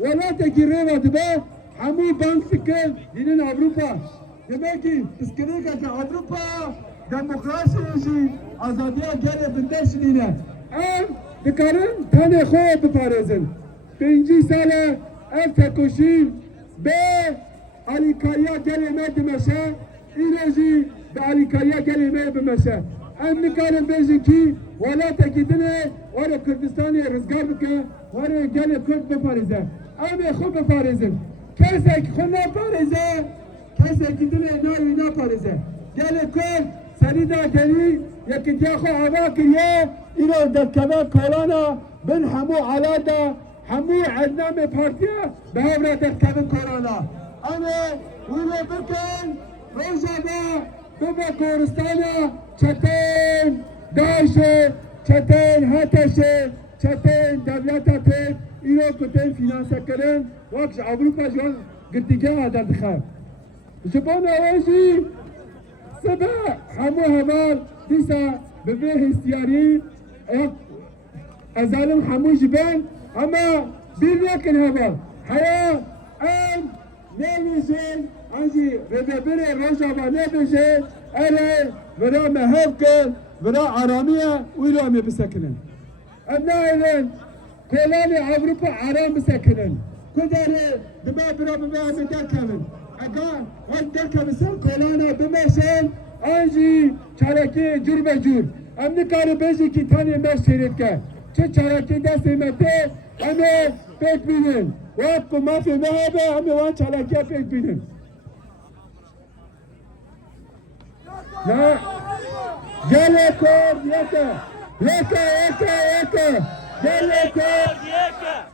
ولاته ريوه دبا همو بانك فكر دينين اوروبا demek ki iskele ki Avrupa demokrasi azadiye gele bindeşliğine ev dikarın tane xo biparezin birinci sale ev tekoşi be alikariya geleme demeşe İrezi be alikariya geleme bimeşe em nikarın bejin ki velate gidine vare Kürdistan'ı rızgar bike vare gele Kürt bipareze em xo biparezin kesek xo ne pareze کسی که دل نایی نپارزه گل کل سریدا گلی یکی دیخو هوا کریه اینو دکمه کلانا بن همو علادا همو عدنام پارتیه به همراه دکمه کلانا اما ویلو بکن روزا ببا کورستانا چتین داشه چتین هتشه چتین دولتته اینو کتین فینانسه کرن وقت اوروپا جوان گردیگه هدر دخواه جبان آوازی سبا همو هوال دیسا ببه استیاری ازالم همو جبان اما بیر نکن هوال حیا ام نمیشن انجی رببر رجابا نمیشن اره ورا مهب کن ورا آرامیه ویلو امی بسکنن ابنا ایلن کلان اوروپا آرام بسکنن کداره دما برا ببه امی درکمن اگر وقت درکم سر کلانا بمشن آنجی چرکی جور به جور ام نکاره بیشی که تانی مش شرید که چه چرکی دست ایمته همه پیک بینن وقت که مافی مهبه همه وان چرکی پیک بینن نه گله کرد یکه گله کرد یکه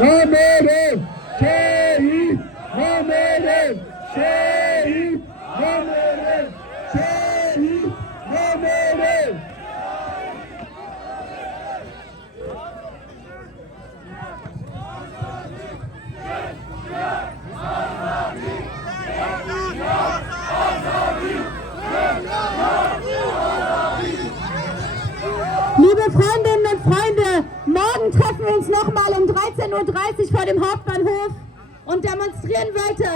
Namerim, şehit, namerim, şehit, namerim, şehit, namerim. Liebe Freundinnen und Freunde, morgen treffen wir uns nochmal um 13:30 Uhr vor dem Hauptbahnhof und demonstrieren weiter.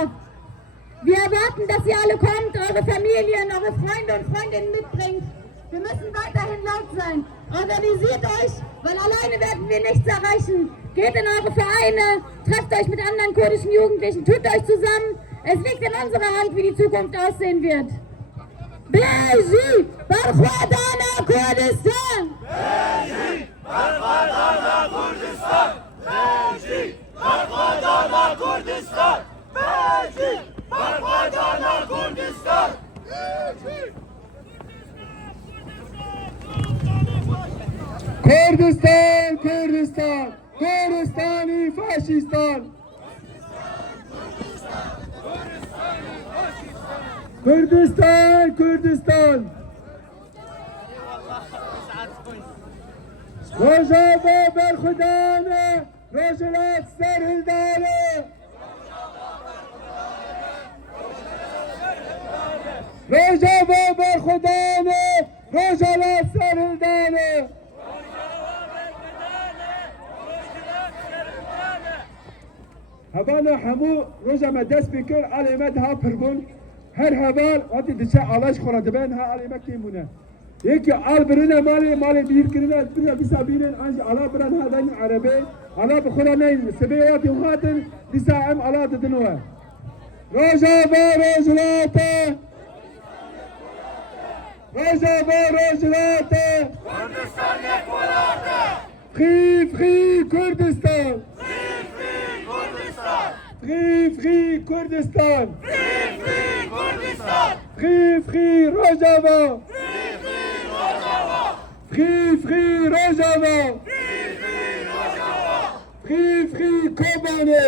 Wir erwarten, dass ihr alle kommt, eure Familien, eure Freunde und Freundinnen mitbringt. Wir müssen weiterhin laut sein. Organisiert euch, weil alleine werden wir nichts erreichen. Geht in eure Vereine, trefft euch mit anderen kurdischen Jugendlichen, tut euch zusammen. Es liegt in unserer Hand, wie die Zukunft aussehen wird. Beji, Barkhwadana Kurdistan! Beji, Barkhwadana Kurdistan! Beji, Barkhwadana Kurdistan! Beji, Barkhwadana Kurdistan! Kurdistan, Kurdistan, Kurdistani Faşistan. Kürdistan, Kürdistan. Rojava berkhudane, rojalat serhildane. Rojava berkhudane, rojalat serhildane. Havana hamu rojama dest bikir alimet ha pırgun. Her haber vati dişe alaş khoradı ben ha alimek kimune. Yeki al birine mali bir kirine bir sabinin anji ala biran hadan arabe ala bkhura ne sebeyat yuhatin disaim ala dedinwa. Rojava rojlata Rojava rojlata Kurdistan yekolata! Free Kurdistan Free Kurdistan! Free Rojava Free Rojava Free Kobane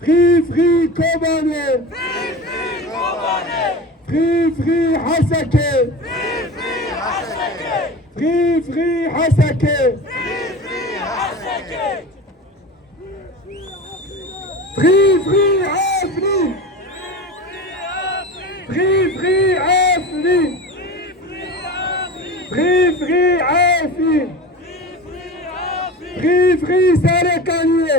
Free Kobane Free Hasake Free Hasake Free Afri Free Afri Free, free, عافي. Free, free, Sarekaniye.